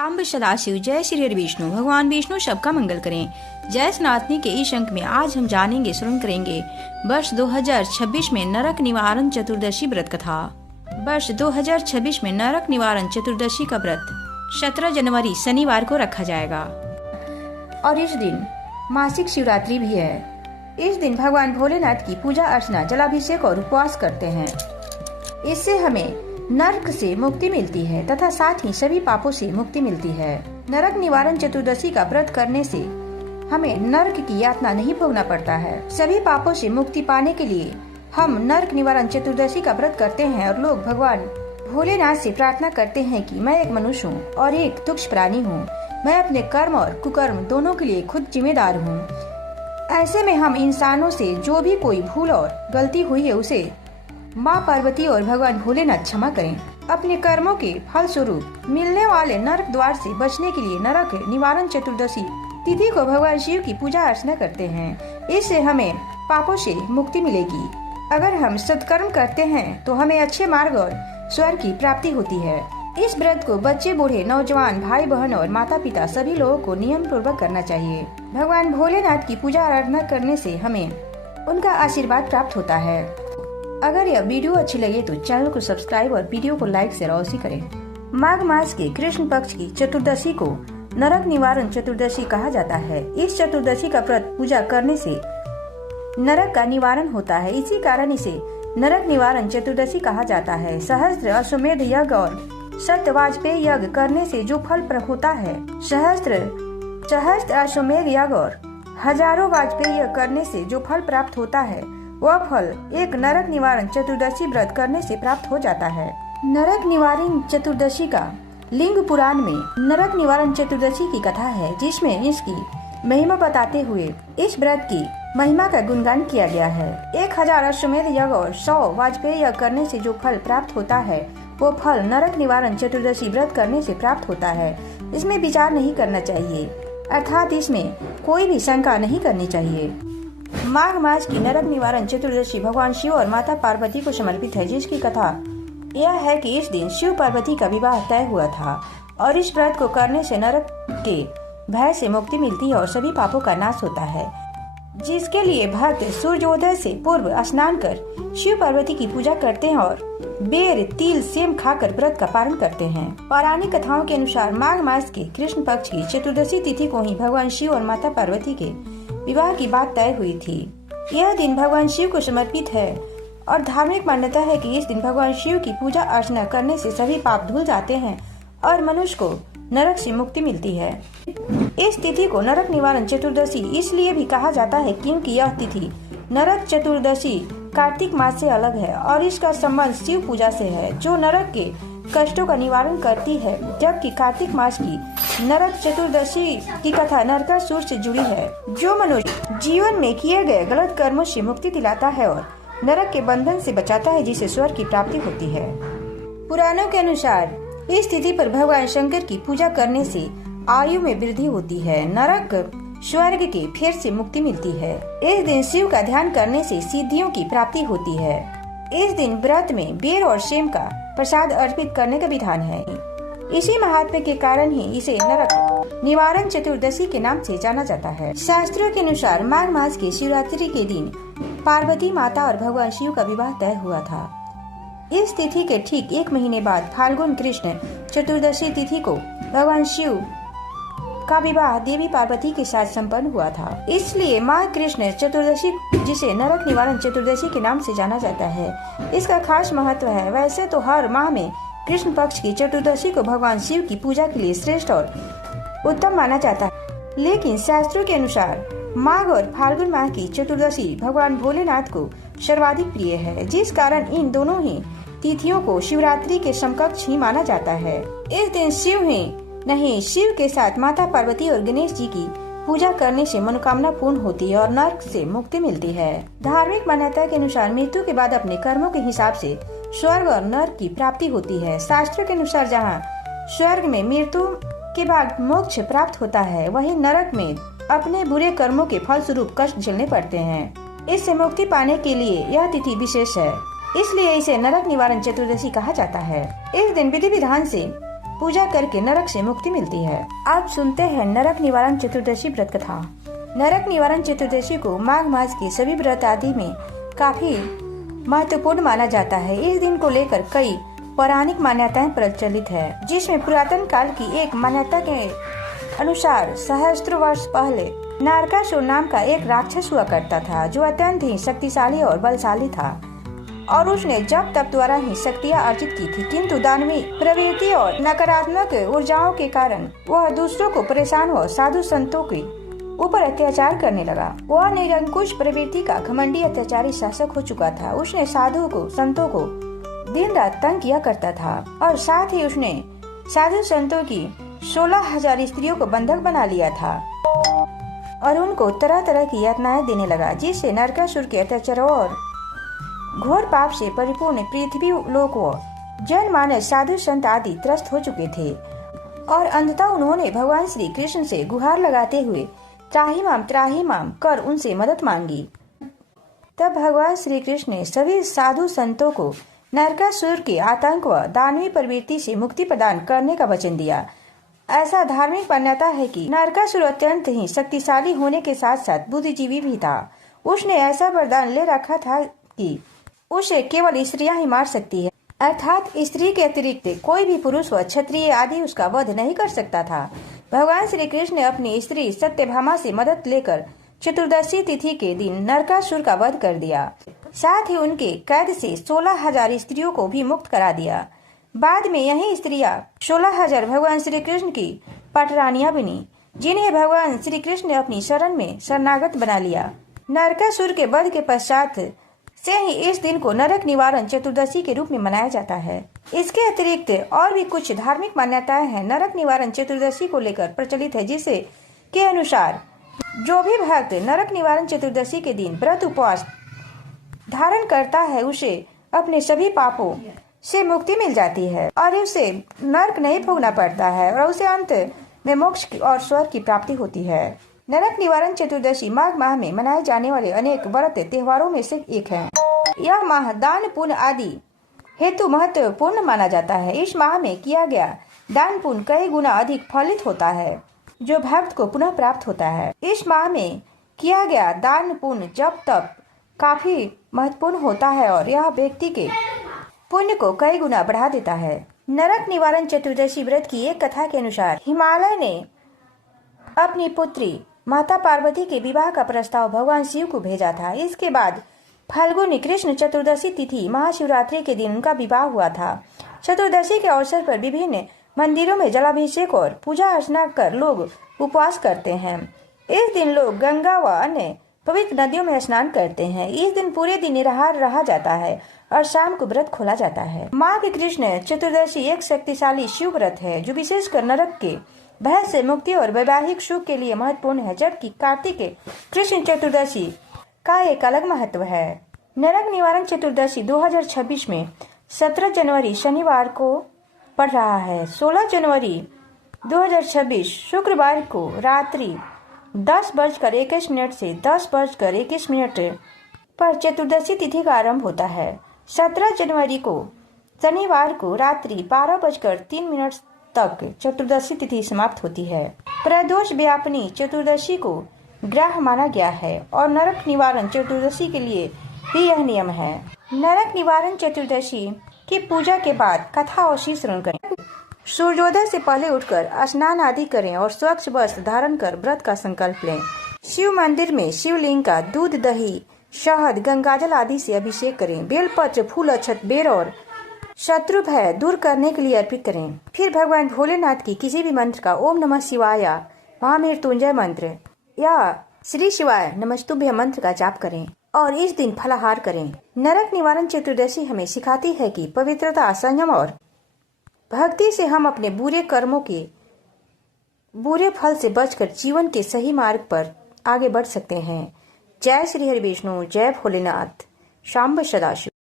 सांब सदाशिव। जय श्री हरि विष्णु। भगवान विष्णु सबका मंगल करें। जय सनातनी के इस अंक में आज हम जानेंगे, श्रवण करेंगे वर्ष 2026 में नरक निवारण चतुर्दशी व्रत कथा। वर्ष 2026 में नरक निवारण चतुर्दशी का व्रत 17 जनवरी शनिवार को रखा जाएगा और इस दिन मासिक शिवरात्रि भी है। इस दिन भगवान भोलेनाथ की पूजा अर्चना, जलाभिषेक और उपवास करते हैं। इससे हमें नरक से मुक्ति मिलती है तथा साथ ही सभी पापों से मुक्ति मिलती है। नरक निवारण चतुर्दशी का व्रत करने से हमें नरक की यातना नहीं भोगना पड़ता है। सभी पापों से मुक्ति पाने के लिए हम नरक निवारण चतुर्दशी का व्रत करते हैं और लोग भगवान भोलेनाथ से प्रार्थना करते हैं कि मैं एक मनुष्य हूँ और एक तुच्छ प्राणी हूँ। मैं अपने कर्म और कुकर्म दोनों के लिए खुद जिम्मेदार हूँ। ऐसे में हम इंसानों से जो भी कोई भूल और गलती हुई है उसे माँ पार्वती और भगवान भोलेनाथ क्षमा करें। अपने कर्मों के फल स्वरूप मिलने वाले नरक द्वार से बचने के लिए नरक निवारण चतुर्दशी तिथि को भगवान शिव की पूजा अर्चना करते हैं। इससे हमें पापों से मुक्ति मिलेगी। अगर हम सत्कर्म करते हैं तो हमें अच्छे मार्ग और स्वर्ग की प्राप्ति होती है। इस व्रत को बच्चे, बूढ़े, नौजवान, भाई बहन और माता पिता सभी लोगों को नियम पूर्वक करना चाहिए। भगवान भोलेनाथ की पूजा आराधना करने से हमें उनका आशीर्वाद प्राप्त होता है। अगर यह वीडियो अच्छी लगे तो चैनल को सब्सक्राइब और वीडियो को लाइक शेयर अवश्य करें। माघ मास के कृष्ण पक्ष की चतुर्दशी को नरक निवारण चतुर्दशी कहा जाता है। इस चतुर्दशी का व्रत पूजा करने से नरक का निवारण होता है। इसी कारण इसे नरक निवारण चतुर्दशी कहा जाता है। सहस्त्र अश्वमेध यज्ञ और शत वाजपेयी यज्ञ करने से जो फल प्राप्त होता है, सहस्त्र अश्वमेध यज्ञ और हजारों वाजपेयी यज्ञ करने से जो फल प्राप्त होता है वह फल एक नरक निवारण चतुर्दशी व्रत करने से प्राप्त हो जाता है। नरक निवारण चतुर्दशी का लिंग पुराण में नरक निवारण चतुर्दशी की कथा है, जिसमें इसकी महिमा बताते हुए इस व्रत की महिमा का गुणगान किया गया है। 1000 अश्वमेध यज्ञ और 100 वाजपेयी यज्ञ करने से जो फल प्राप्त होता है वो फल नरक निवारण चतुर्दशी व्रत करने से प्राप्त होता है। इसमें विचार नहीं करना चाहिए, अर्थात इसमें कोई भी शंका नहीं करनी चाहिए। माघ मास की नरक निवारण चतुर्दशी भगवान शिव और माता पार्वती को समर्पित है, जिसकी कथा यह है कि इस दिन शिव पार्वती का विवाह तय हुआ था और इस व्रत को करने से नरक के भय से मुक्ति मिलती है और सभी पापों का नाश होता है। जिसके लिए भक्त सूर्योदय से पूर्व स्नान कर शिव पार्वती की पूजा करते हैं और बेर, तिल, सेम खाकर व्रत का पालन करते हैं। पौराणिक कथाओं के अनुसार माघ मास के कृष्ण पक्ष की चतुर्दशी तिथि को ही भगवान शिव और माता पार्वती के विवाह की बात तय हुई थी। यह दिन भगवान शिव को समर्पित है और धार्मिक मान्यता है कि इस दिन भगवान शिव की पूजा अर्चना करने से सभी पाप धुल जाते हैं और मनुष्य को नरक से मुक्ति मिलती है। इस तिथि को नरक निवारण चतुर्दशी इसलिए भी कहा जाता है क्योंकि यह तिथि नरक चतुर्दशी कार्तिक मास से अलग है और इसका संबंध शिव पूजा से है, जो नरक के कष्टों का निवारण करती है। जबकि कार्तिक मास की नरक चतुर्दशी की कथा नरकासुर से जुड़ी है, जो मनुष्य जीवन में किए गए गलत कर्मों से मुक्ति दिलाता है और नरक के बंधन से बचाता है, जिसे स्वर्ग की प्राप्ति होती है। पुराणों के अनुसार इस तिथि पर भगवान शंकर की पूजा करने से आयु में वृद्धि होती है, नरक स्वर्ग के फेर से मुक्ति मिलती है। इस दिन शिव का ध्यान करने से सिद्धियों की प्राप्ति होती है। इस दिन व्रत में बेर और सेम का प्रसाद अर्पित करने का विधान है। इसी महात्म्य के कारण ही इसे नरक निवारण चतुर्दशी के नाम से जाना जाता है। शास्त्रों के अनुसार माघ मास के शिवरात्रि के दिन पार्वती माता और भगवान शिव का विवाह तय हुआ था। इस तिथि के ठीक 1 महीने बाद फाल्गुन कृष्ण चतुर्दशी तिथि को भगवान शिव का विवाह देवी पार्वती के साथ संपन्न हुआ था। इसलिए माघ कृष्ण चतुर्दशी, जिसे नरक निवारण चतुर्दशी के नाम से जाना जाता है, इसका खास महत्व है। वैसे तो हर माह में कृष्ण पक्ष की चतुर्दशी को भगवान शिव की पूजा के लिए श्रेष्ठ और उत्तम माना जाता है, लेकिन शास्त्रों के अनुसार माघ और फाल्गुन माह की चतुर्दशी भगवान भोलेनाथ को सर्वाधिक प्रिय है, जिस कारण इन दोनों ही तिथियों को शिवरात्रि के समकक्ष ही माना जाता है। इस दिन शिव ही नहीं, शिव के साथ माता पार्वती और गणेश जी की पूजा करने से मनोकामना पूर्ण होती है और नरक से मुक्ति मिलती है। धार्मिक मान्यता के अनुसार मृत्यु के बाद अपने कर्मों के हिसाब से स्वर्ग और नरक की प्राप्ति होती है। शास्त्रों के अनुसार जहाँ स्वर्ग में मृत्यु के बाद मोक्ष प्राप्त होता है, वहीं नरक में अपने बुरे कर्मों के फल स्वरूप कष्ट झेलने पड़ते हैं। इससे मुक्ति पाने के लिए यह तिथि विशेष है, इसलिए इसे नरक निवारण चतुर्दशी कहा जाता है। इस दिन विधि विधान से पूजा करके नरक से मुक्ति मिलती है। आप सुनते हैं नरक निवारण चतुर्दशी व्रत कथा। नरक निवारण चतुर्दशी को माघ मास के सभी व्रत आदि में काफी महत्वपूर्ण माना जाता है। इस दिन को लेकर कई पौराणिक मान्यताएं प्रचलित है, जिसमें पुरातन काल की एक मान्यता के अनुसार सहस्त्र वर्ष पहले नरकासुर नाम का एक राक्षस हुआ करता था, जो अत्यंत ही शक्तिशाली और बलशाली था और उसने जप तप द्वारा ही शक्तियाँ अर्जित की थी। किंतु दानवी प्रवृत्ति और नकारात्मक ऊर्जाओं के कारण वह दूसरों को परेशान व साधु संतों के ऊपर अत्याचार करने लगा। वह निरंकुश प्रवृत्ति का घमंडी अत्याचारी शासक हो चुका था। उसने साधुओं को संतों को दिन रात तंग किया करता था और साथ ही उसने साधु संतों की 16,000 स्त्रियों को बंधक बना लिया था और उनको तरह तरह की यातनाएं देने लगा, जिससे नरकासुर के अत्याचारों और घोर पाप से परिपूर्ण पृथ्वी लोक व जनमानस साधु संत आदि त्रस्त हो चुके थे और अंततः उन्होंने भगवान श्री कृष्ण से गुहार लगाते हुए त्राही माम कर उनसे मदद मांगी। तब भगवान श्री कृष्ण ने सभी साधु संतों को नरकासुर के आतंक व दानवी प्रवृत्ति से मुक्ति प्रदान करने का वचन दिया। ऐसा धार्मिक मान्यता है कि नरकासुर अत्यंत ही शक्तिशाली होने के साथ साथ बुद्धिजीवी भी था। उसने ऐसा वरदान ले रखा था कि उसे केवल स्त्रियां ही मार सकती है, अर्थात स्त्री के अतिरिक्त कोई भी पुरुष व क्षत्रिय आदि उसका वध नहीं कर सकता था। भगवान श्री कृष्ण ने अपनी स्त्री सत्यभामा से मदद लेकर चतुर्दशी तिथि के दिन नरकासुर का वध कर दिया। साथ ही उनके कैद से 16,000 स्त्रियों को भी मुक्त करा दिया। बाद में यही स्त्रियां 16,000 भगवान श्री कृष्ण की पटरानियां बनी, जिन्हें भगवान श्री कृष्ण ने अपनी शरण में शरणागत बना लिया। नरकासुर के वध के पश्चात से ही इस दिन को नरक निवारण चतुर्दशी के रूप में मनाया जाता है। इसके अतिरिक्त और भी कुछ धार्मिक मान्यताएं हैं नरक निवारण चतुर्दशी को लेकर प्रचलित है, जिसे के अनुसार जो भी भक्त नरक निवारण चतुर्दशी के दिन व्रत उपवास धारण करता है, उसे अपने सभी पापों से मुक्ति मिल जाती है और उसे नरक नहीं भोगना पड़ता है और उसे अंत में मोक्ष और स्वर्ग की प्राप्ति होती है। नरक निवारण चतुर्दशी माघ माह में मनाए जाने वाले अनेक व्रत त्योहारों में से एक है। यह माह दान पुण्य आदि हेतु महत्वपूर्ण माना जाता है। इस माह में किया गया दान पुण्य कई गुना अधिक फलित होता है, जो भक्त को पुनः प्राप्त होता है। इस माह में किया गया दान पुण्य जप तप काफी महत्वपूर्ण होता है और यह व्यक्ति के पुण्य को कई गुना बढ़ा देता है। नरक निवारण चतुर्दशी व्रत की एक कथा के अनुसार हिमालय ने अपनी पुत्री माता पार्वती के विवाह का प्रस्ताव भगवान शिव को भेजा था। इसके बाद फाल्गुनी कृष्ण चतुर्दशी तिथि महाशिवरात्रि के दिन उनका विवाह हुआ था। चतुर्दशी के अवसर पर विभिन्न मंदिरों में जलाभिषेक और पूजा अर्चना कर लोग उपवास करते हैं। इस दिन लोग गंगा व अन्य पवित्र नदियों में स्नान करते हैं। इस दिन पूरे दिन निराहार रहा जाता है और शाम को व्रत खोला जाता है। माघ कृष्ण चतुर्दशी एक शक्तिशाली शिव व्रत है, जो विशेषकर नरक के भय से मुक्ति और वैवाहिक सुख के लिए महत्वपूर्ण है, जबकि कार्तिक कृष्ण चतुर्दशी का एक अलग महत्व है। नरक निवारण चतुर्दशी 2026 में 17 जनवरी शनिवार को पड़ रहा है। 16 जनवरी 2026 शुक्रवार को रात्रि 10:21 से 10:21 पर चतुर्दशी तिथि का आरंभ होता है। 17 जनवरी को शनिवार को रात्रि 12:03 तक चतुर्दशी तिथि समाप्त होती है। प्रदोष व्यापनी चतुर्दशी को ग्रह माना गया है और नरक निवारण चतुर्दशी के लिए भी यह नियम है। नरक निवारण चतुर्दशी की पूजा के बाद कथा और श्रवण करें। सूर्योदय से पहले उठकर स्नान आदि करें और स्वच्छ वस्त्र धारण कर व्रत का संकल्प लें। शिव मंदिर में शिवलिंग का दूध दही शहद गंगाजल आदि से अभिषेक करें। बेलपत्र फूल अक्षत बेर और शत्रु भय दूर करने के लिए अर्पित करें। फिर भगवान भोलेनाथ की किसी भी मंत्र का ओम नमः शिवाय, महामृत्युंजय मंत्र या श्री शिवाय नमस्तुभ्य मंत्र का जाप करें और इस दिन फलाहार करें। नरक निवारण चतुर्दशी हमें सिखाती है कि पवित्रता, संयम और भक्ति से हम अपने बुरे कर्मों के बुरे फल से बचकर जीवन के सही मार्ग पर आगे बढ़ सकते हैं। जय श्री हरि विष्णु, जय भोलेनाथ, शांब सदाशिव।